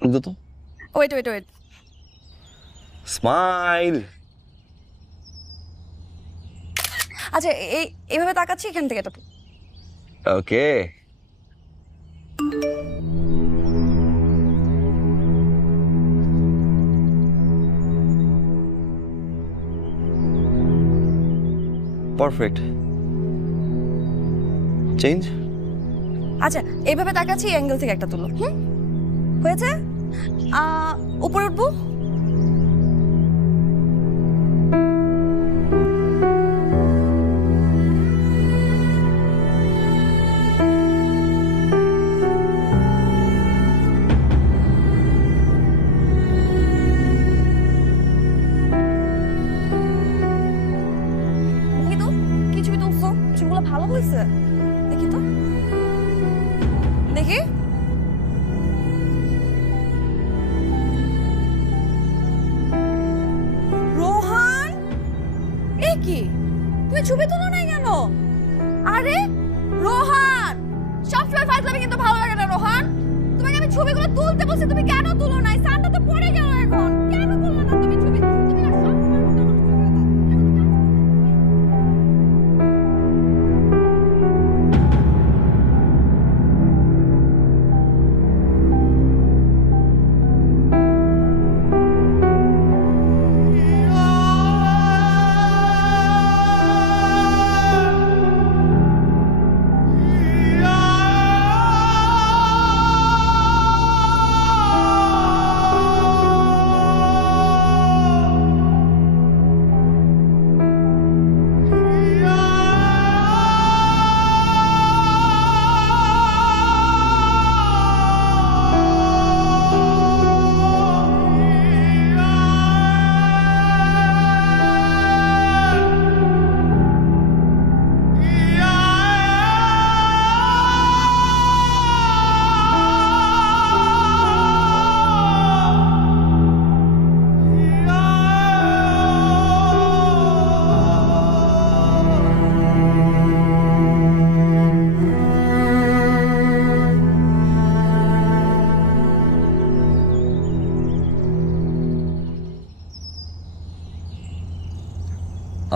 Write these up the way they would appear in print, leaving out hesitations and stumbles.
তো wait wait wait smile. আচ্ছা এইভাবে তাকাচ্ছি এখান থেকে এটা ওকে। পারফেক্ট। চেঞ্জ। আচ্ছা এইভাবে তাকাচ্ছি এই অ্যাঙ্গেল থেকে একটা তুলো হয়েছে উপরে উঠবো দেখি তো কি ছবি তুলছো ছবিগুলো ভালো হয়েছে দেখি তো দেখি রোহান এ কি তুমি ছবি তুলো নাই কেন আরে রোহান সব সময় ফাইজলামি কিন্তু ভালো লাগে না রোহান তোমাকে আমি ছবিগুলো তুলতে বলছি তুমি কেন তুলো নাই সানটা তো পড়ে গেল এখন কেন তুললো না তুমি ছবি তুমি না সব সময় মনটা নষ্ট করে দাও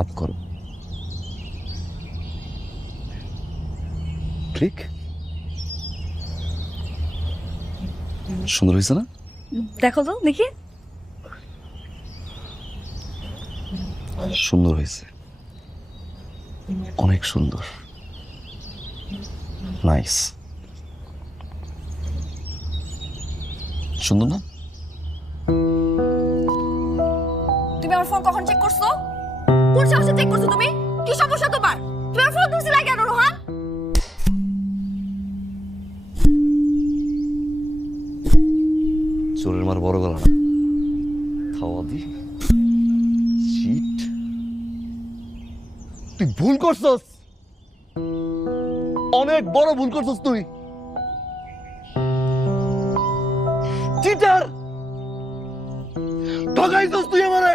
আপ করো। ঠিক সুন্দর হয়েছে না? দেখো তো দেখি সুন্দর হয়েছে, অনেক সুন্দর, নাইস। সুন্দর না? তুমি আমার ফোন কখন চেক করছো কোন সাহসে চেক করছো তুমি কি সমস্যা তোমার তুমি আমার ফোন ধরছিলে কেন রোহান চোরের মার বড় গলা না, থাওয়াদি চিট। তুই ভুল করছস, অনেক বড় ভুল করছস তুই। চিটার, ঠকাইছস তুই আমারে।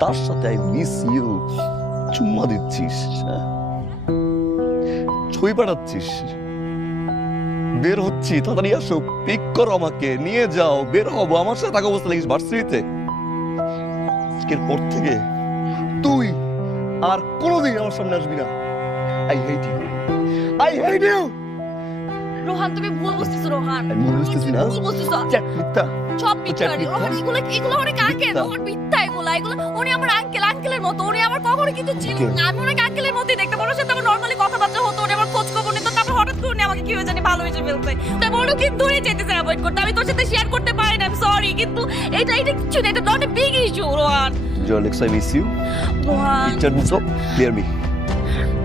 তার সাথে আই মিস ইউ চুম্মা দিচ্ছিস, ছবি পাঠাচ্ছিস। বের হচ্ছি, তাড়াতাড়ি আসো, পিক করো, আমাকে নিয়ে যাও, বের হবো। আমার সাথে থাকা অবস্থা লাগিস ভার্সিটিতে। আজকের পর থেকে তুই আর কোনোদিন আমার সামনে আসবি না। I hate you, I hate you. Rohan তুমি ভুল বুঝতেছো রোহান আমি ভুল বুঝতেছি না? ভুল বুঝতেছো চ্যাট মিথ্যা। সব মিথ্যা চ্যাট মিথ্যা। রোহান এগুলো অনেক আগে মিথ্যা। রোহান মিথ্যা এগুলো উনি আমার আঙ্কেলের মতো উনি আমার কখনো কিন্তু ছিল কে? না আমি ওনাকে আঙ্কেলের মতোই দেখতে ওনার সাথে আমার নরমালি কথাবার্তা হতো উনি আমার খোঁজ খবর নিত তারপর হঠাৎ করে উনি আমাকে কি হয়ে জানি ভালোবেসে ফেলছে তাই বড় কিন্তু দূরে যেতেছে অ্যাভয়েড করতে আমি তোর সাথে শেয়ার করতে পারি না আমি সরি কিন্তু এটা কিছু না এটা not a big issue Rohan Alex, I miss you. Rohan It turns out, clear me.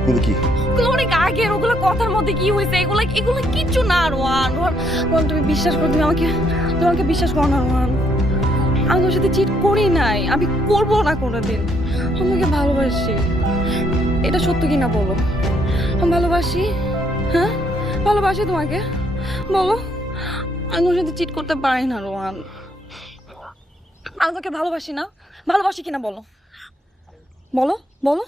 কিন্তু কি? ওগুলো অনেক আগের ওগুলো কথার মধ্যে কি হয়েছে এগুলো কিচ্ছু না রোহান রোহান তুমি বিশ্বাস করো তুমি আমাকে বিশ্বাস করো না রোহান আমি তোর সাথে চিট করি নাই আমি করবো না কোনোদিন আমাকে ভালোবাসি এটা সত্য কি না বলো আমি ভালোবাসি হ্যাঁ ভালোবাসি তোমাকে বলো আমি তোর সাথে চিট করতে পারি না রোহান আমি তোকে ভালোবাসি না ভালোবাসি কিনা বলো বলো বলো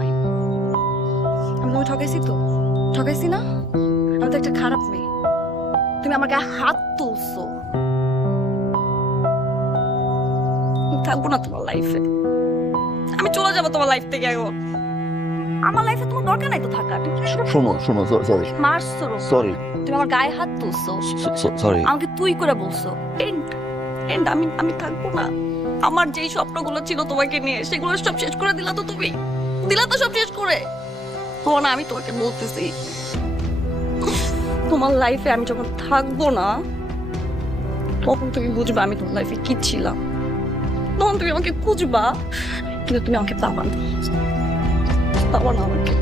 আমি তোমাকে ঠকাইছি তো ঠকাইছি না? আমি তো একটা খারাপ মেয়ে। তুমি আমার গায়ে হাত তুলছো। আমি থাকবো না তোমার লাইফে। আমি চলে যাবো তোমার লাইফ থেকে এখন। আমার লাইফে তোমার দরকার নাই তো থাকার। তুমি শোনো সরি মারছো। সরি তুমি আমার গায়ে হাত তুলছো। সরি। আমাকে তুই করে বলছো। এন্ড এন্ড আমি থাকবো না। আমার যেই স্বপ্নগুলো ছিল তোমাকে নিয়ে সেগুলো সব শেষ করে দিলা তো তুমি। দিলা তো সব শেষ করে। না আমি তোমাকে বলতেছি তোমার লাইফে আমি যখন থাকবো না তখন তুমি বুঝবা আমি তোমার লাইফে কি ছিলাম। তখন তুমি আমাকে খুঁজবা কিন্তু তুমি আমাকে পাবা না আমাকে।